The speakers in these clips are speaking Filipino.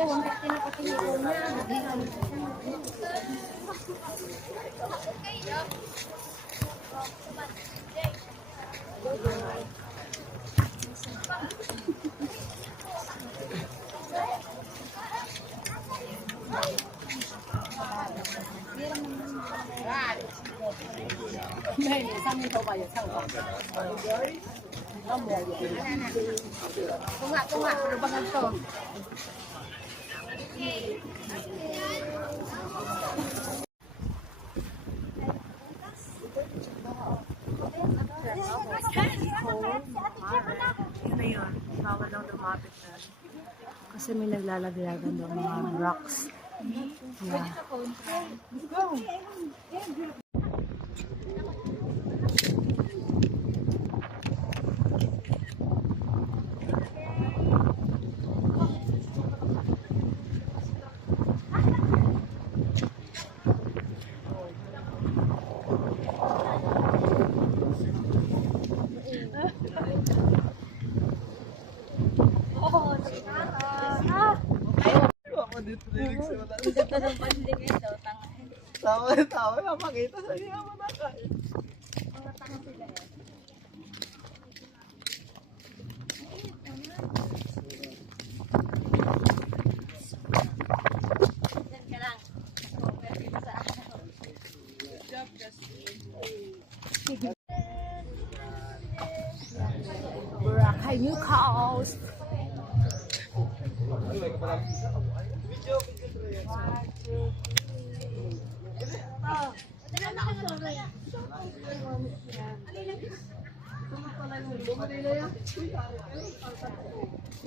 Ito, 150 na pati ito na. Tunga, lubangan to. Yun na yun. Bawal lang lumapit na. Kasi may naglalaglagan doon mga rocks. Yeah. Tawa na makita sa iyo mo na kain. Boracay New Coast.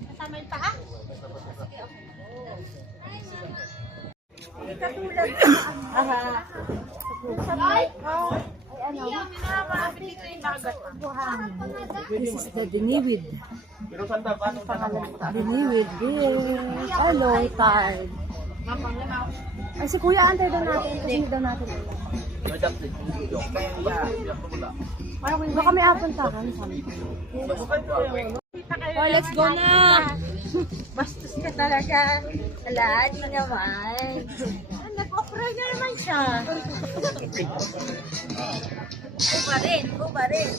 Kasama yung paa? This is the Diniwid. Diniwid, yes. Hello, tide. Ay, si Kuya, antay daw natin. Kasi daw natin. Baka may apuntahan. Oh, let's go na. Bastos ka talaga. Ala, di naman. Nag-offer na naman siya. Uba rin.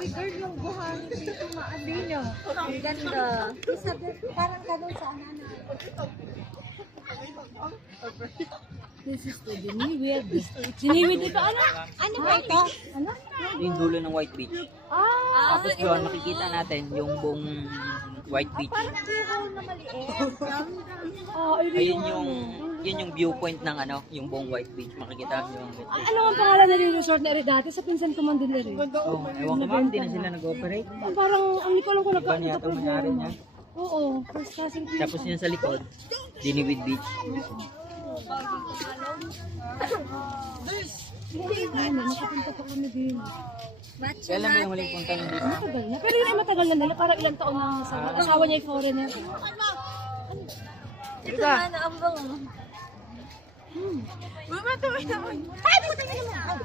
Uy, girl, yung buhangin dito maabino. Ang ganda. Sabi, parang ganun sa anana. This is the Diniwid. Diniwid ito, ano? Ano ba ito? Ano? Yung dulo ng White Beach. Tapos doon makikita natin yung buong White Beach. Parang buhaw na maliit. Yun yung viewpoint ng ano, yung buong White Beach. Makikita yung White Beach. Ano ang pangalan na yung resort na rin dati? Sa pinsan ko man din rin. Oh, ewan ko ma'am, hindi na sila nag-operate. Parang, ang hindi ko alam kung Iba niya itong mayari niya. Oo, first classing people. Tapos yun sa likod, Diniwid Beach. Nakapunta pa kami din. Kailan ba yung huling punta nyo dito? Matagal na. Pero yun ay matagal na nila. Parang ilang taon na asawa niya ay foreigner. Ito na naambang. Mamataway naman. Ay, puta ka naman.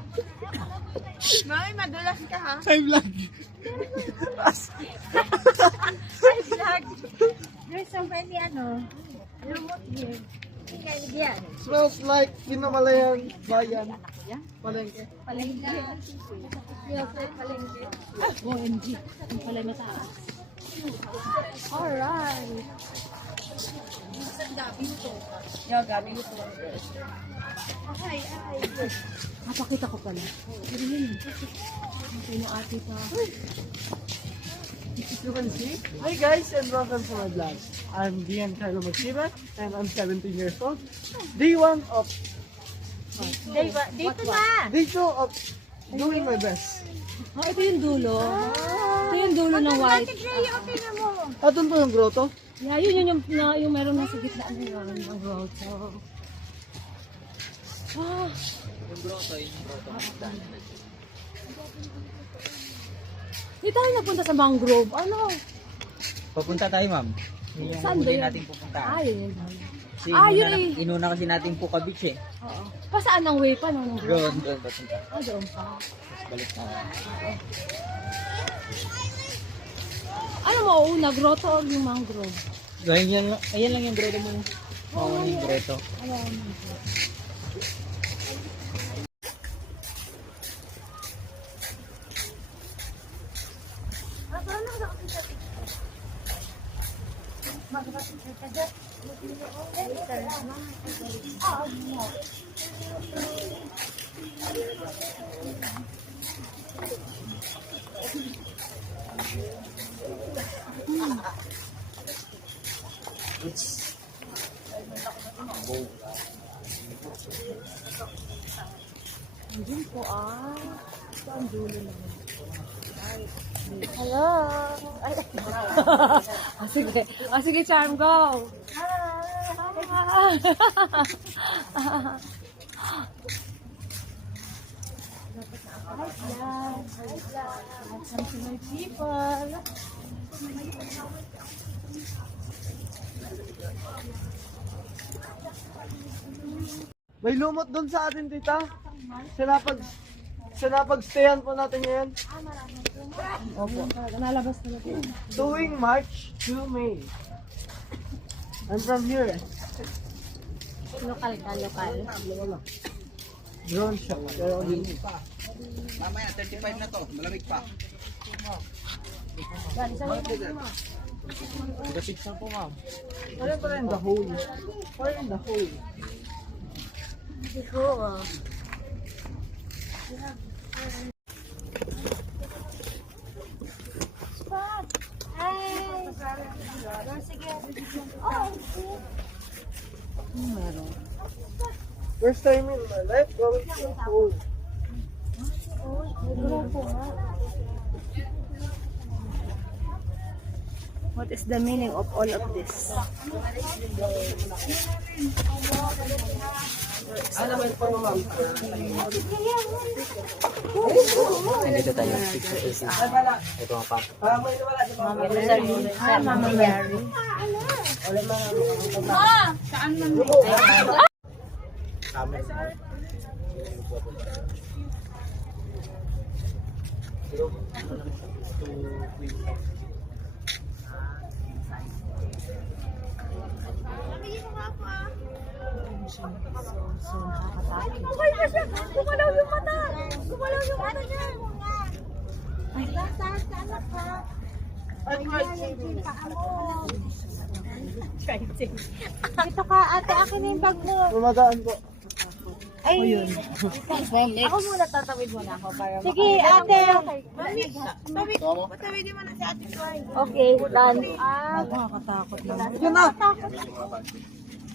Mami, madulas ka ha? Hi vlog. Ay, vlog. There's so many lumot here. Kaya Smells like Pinamalayan Bayan. Palengke. palengke. Palengke. OMG. Ang pala mataas. Alright. Napakita ko pala. Pero yun. Ang na ate pa. You can see. Hi guys and welcome to my vlog. I'm Dian Carlo Magsiba and I'm 17 years old. Day 1 of Dito na. Day 2 of doing my best. Oh, ito yung dulo. Ito yung dulo ng white. Tingnan mo. Doon po yung grotto. Yeah, yun yung meron nasa gitna ng grotto. Ah, Yung grotto, di tayo nagpunta sa mangrove. Ano? Papunta tayo ma'am. Yun yung Saan huli ba yan? natin pupunta. Ay, Kasi yun eh. inuna kasi natin Puka Beach eh. oo. Pasaan ang way pa, no? Ng grove? Doon papunta. Ah, doon pa. Tapos balik na. Ano mo una, grotto o yung mangrove? Ayan lang yung grotto mo. Oo, yung grotto. Andun po ito ang dulo naman. Hello! Ay. Sige. Sige, Charm, go! Hi! Welcome to my people! May lumot doon sa atin, tita. Sinapag-stayan po natin ngayon. Opo. Nalabas na ito. Tuwing March to May. I'm from here. Lokal ka, lokal. Drone shop. Pero hindi. Mamaya, 35 na to. Malamig pa. Gasip na po, ma'am. Parang pa rin the hole. Parang the hole. Cool. First time in my life going to the hole. What is the meaning of all of this? Nandito tayo. Ito nga pa. Hi, Mama Mary. So nakakatakot. Gumalaw yung mata! Gumalaw yung mata niya! Ay, saan ka anak ka? Dito ka, ate, akin na yung bag mo. Lumadaan po. Ay, Ako muna, tatawid muna ako para sige, ate. Okay, done. makakatakot naman. Yun na!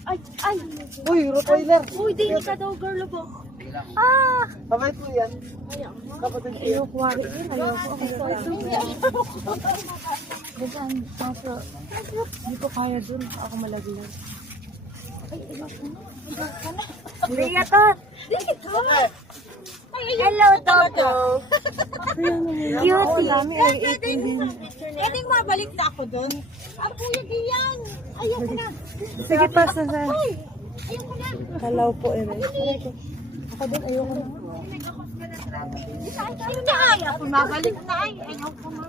Ay, ay. Uy, Rottweiler! Uy, di ka daw, girl po. Kapit po yan. Kapatid ko yan. Kuwari yun, ayoko. Diyan, kaso, hindi ko kaya dun. Ako malaglag. Liya ka. Hello, Toto. Cute. Dami ay 18 din. Pwede mabalik na ako doon. Ang kuya diyan. Ayoko na. Sige pa, Sasa. Ayoko na. Kalaw po, Eres. Ako din, ayoko na. Hindi kaya ako mabalik na. Ayoko na.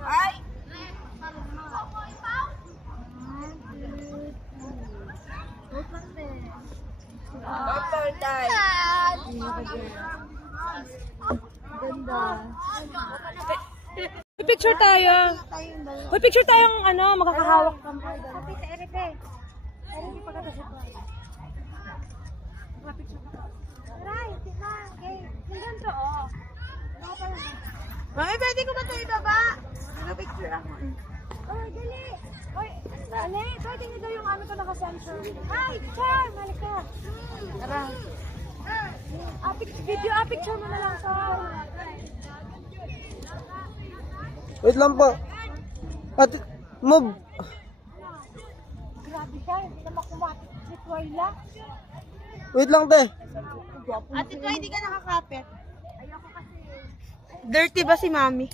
Ay! Picture tayo. May picture tayong ano, magkakahawak. Mami, pwede ko ba ito ibaba? Nag-picture ako. Oh, dali. Oy, dali. Pwede nyo daw yung ano ko naka-sensor. Hi, Charm! Halika. Tara. Video, picture mo na lang sa... Wait lang po. Ate, move. Grabe siya, hindi naman kumapit si Twyla. Wait lang, te. Ate Twy, hindi ka nakakapit. Ayoko kasi. Dirty ba si Mami?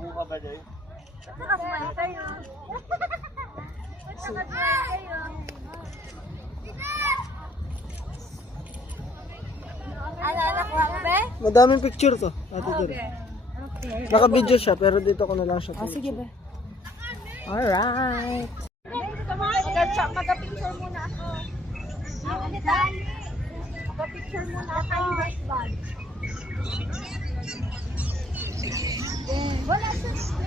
Buka ba dyan? Nakasmile kayo. Nakasmile kayo. Anak ko, be? Madaming picture to. Ate Dor. Naka-video siya, pero dito ko na lang siya. Oh, sige ba? Alright. Mag-picture muna ako. Mag-picture muna ako. Wala siya.